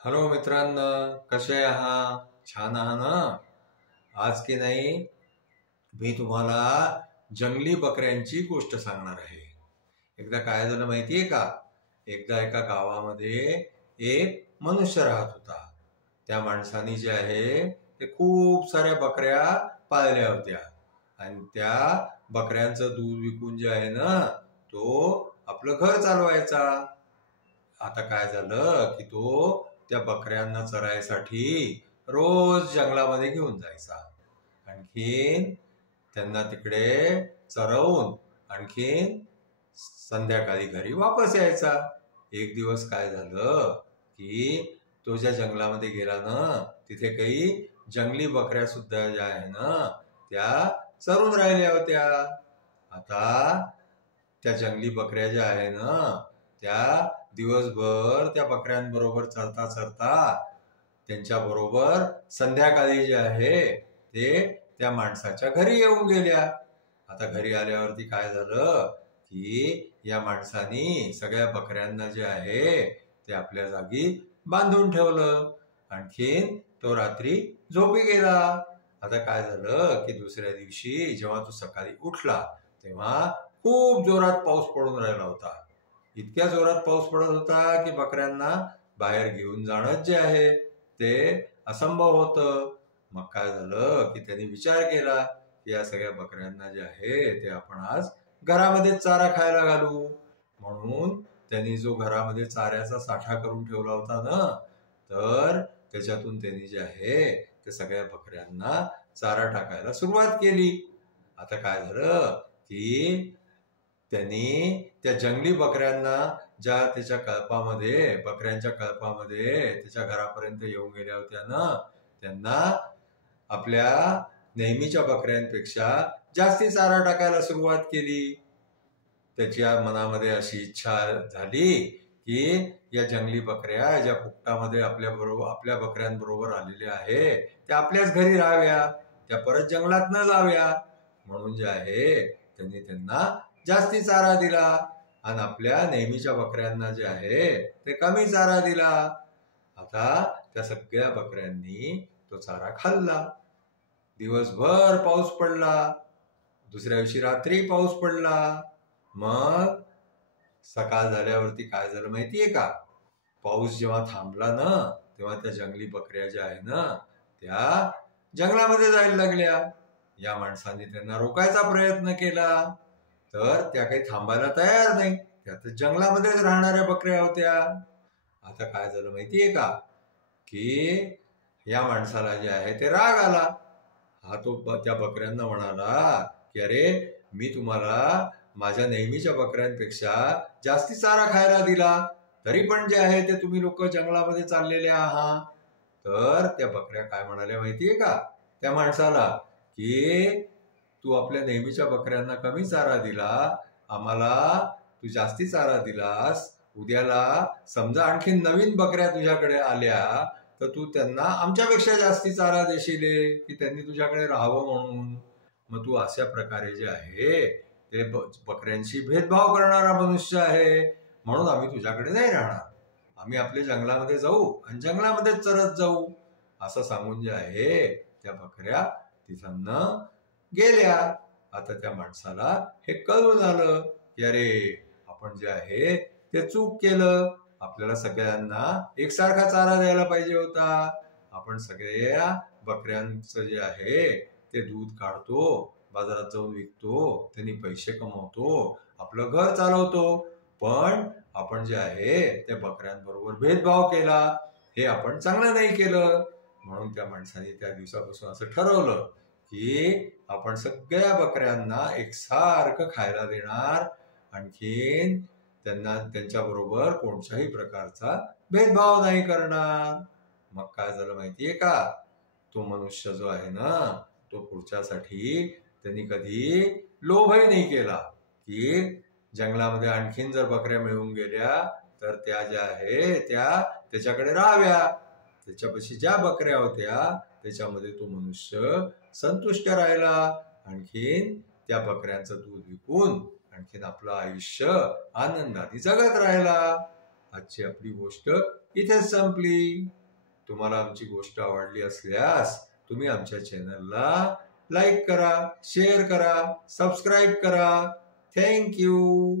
Hello मित्रांनो, कसे आहात? छान आहात ना? आज की नाही मी तुम्हाला जंगली बकऱ्यांची गोष्ट सांगणार आहे. एकदा काय झालं माहितीये का? एकदा एका गावामध्ये एक मनुष्य राहत होता. त्या माणसाने जे आहे ते खूप साऱ्या बकऱ्या पाळल्या होत्या आणि त्या बकऱ्यांचं दूध विकून जे आहे ना, तो आपलं घर चालवायचा. आता काय झालं की तो त्या बकऱ्यांना चरायसाठी रोज जंगलामध्ये घेऊन जायचा. आणखीन त्यांना तिकडे चरवून आणखीन संध्याकाळी घरी वापस यायचा. एक दिवस काय झालं की तो ज्या जंगलामध्ये गेला ना, तिथे काही जंगली बकऱ्या सुद्धा ज्या आहे ना, त्या चरून राहिल्या होत्या. आता त्या जंगली बकऱ्या ज्या आहे ना, त्या दिवसभर त्या बकऱ्यांबरोबर चरता चरता त्यांच्या बरोबर संध्याकाळी जे आहे ते त्या माणसाच्या घरी येऊन गेल्या. आता घरी आल्यावरती काय झालं की या माणसाने सगळ्या बकऱ्यांना जे आहे ते आपल्या जागी बांधून ठेवलं. आणखीन तो रात्री झोपी गेला. आता काय झालं की दुसऱ्या दिवशी जेव्हा तो सकाळी उठला तेव्हा खूप जोरात पाऊस पडून राहिला होता. इतक्या जोरात पाऊस पडत होता की बकऱ्यांना बाहेर घेऊन जाणं जे आहे ते असंभव होतं. मग काय झालं की त्यांनी विचार केला की या सगळ्या बकऱ्यांना जे आहे ते आपण आज घरामध्ये चारा खायला घालू. म्हणून त्यांनी जो घरामध्ये चाऱ्याचा साठा करून ठेवला होता ना, तर त्याच्यातून त्यांनी जे आहे ते सगळ्या बकऱ्यांना चारा टाकायला सुरुवात केली. आता काय झालं की त्यांनी त्या जंगली बकऱ्यांना ज्या त्याच्या कळपामध्ये बकऱ्यांच्या कळपामध्ये त्याच्या घरापर्यंत येऊन गेल्या होत्या ना, त्यांना आपल्या नेहमीच्या बकऱ्यांपेक्षा जास्ती चारा टाकायला सुरुवात केली. त्याच्या मनामध्ये अशी इच्छा झाली की या जंगली बकऱ्या ज्या फुकटामध्ये आपल्या बकऱ्यांबरोबर आलेल्या आहे त्या आपल्याच घरी राहाव्या, त्या परत जंगलात न जाव्या. म्हणून जे आहे त्यांनी त्यांना जास्ती चारा दिला आणि आपल्या नेहमीच्या बकऱ्यांना जे आहे ते कमी चारा दिला. आता त्या सगळ्या बकऱ्यांनी तो चारा खाल्ला. दिवसभर पाऊस पडला, दुसऱ्या दिवशी रात्री पाऊस पडला. मग सकाळ झाल्यावरती काय झालं माहितीये का? पाऊस जेव्हा थांबला ना, तेव्हा त्या जंगली बकऱ्या ज्या आहे ना त्या जंगलामध्ये जायला लागल्या. या माणसाने त्यांना रोखायचा प्रयत्न केला, तर त्या काही थांबायला तयार नाही. त्या तर जंगलामध्येच राहणाऱ्या बकऱ्या होत्या. आता काय झालं माहितीये का की या माणसाला जे आहे ते राग आला. त्या बकऱ्यांना म्हणाला की अरे, मी तुम्हाला माझ्या नेहमीच्या बकऱ्यांपेक्षा जास्ती चारा खायला दिला, तरी पण जे आहे ते तुम्ही लोक जंगलामध्ये चाललेले आहात. तर त्या बकऱ्या काय म्हणाल्या माहितीये का त्या माणसाला की तू आपल्या नेहमीच्या बकऱ्यांना कमी चारा दिला, आम्हाला तू जास्ती चारा दिलास. उद्याला समजा आणखी नवीन बकऱ्या तुझ्याकडे आल्या तर तू त्यांना आमच्यापेक्षा जास्ती चारा देशील की त्यांनी तुझ्याकडे राहावं म्हणून. मग तू अशा प्रकारे जे आहे ते बकऱ्यांशी भेदभाव करणारा मनुष्य आहे, म्हणून आम्ही तुझ्याकडे नाही राहणार. आम्ही आपल्या जंगलामध्ये जाऊ आणि जंगलामध्येच चरत जाऊ. असं सांगून जे आहे त्या बकऱ्या तिथं गेल्या. आता त्या माणसाला हे कळून आलं की अरे, आपण जे आहे ते चूक केलं. आपल्याला सगळ्यांना एकसारखा चारा द्यायला पाहिजे होता. आपण सगळ्या बकऱ्यांचं जे आहे ते दूध काढतो, बाजारात जाऊन विकतो, त्यांनी पैसे कमवतो, आपलं घर चालवतो. पण आपण जे आहे त्या बकऱ्यांबरोबर भेदभाव केला, हे आपण चांगलं नाही केलं. म्हणून त्या माणसाने त्या दिवसापासून असं ठरवलं की आपण सगळ्या बकऱ्यांना एकसारखं खायला देणार, आणखीन त्यांना त्यांच्याबरोबर कोणत्याही प्रकारचा भेदभाव नाही करणार. मग काय झालं माहितीये का? तो मनुष्य जो आहे ना, तो पुढच्यासाठी त्यांनी कधी लोभही नाही केला की जंगलामध्ये आणखीन जर बकऱ्या मिळून गेल्या तर त्या ज्या आहे त्या त्याच्याकडे राहाव्या. त्याच्यापाशी ज्या बकऱ्या होत्या त्याच्यामध्ये तो मनुष्य संतुष्ट राहिला. आणखीन त्या बकऱ्यांचं दूध विकून आणखीन आपलं आयुष्य आनंदाने जगत राहिला. आजची आपली गोष्ट इथेच संपली. तुम्हाला आमची गोष्ट आवडली असल्यास तुम्ही आमच्या चॅनलला लाईक करा, शेअर करा, सबस्क्राईब करा. Thank you.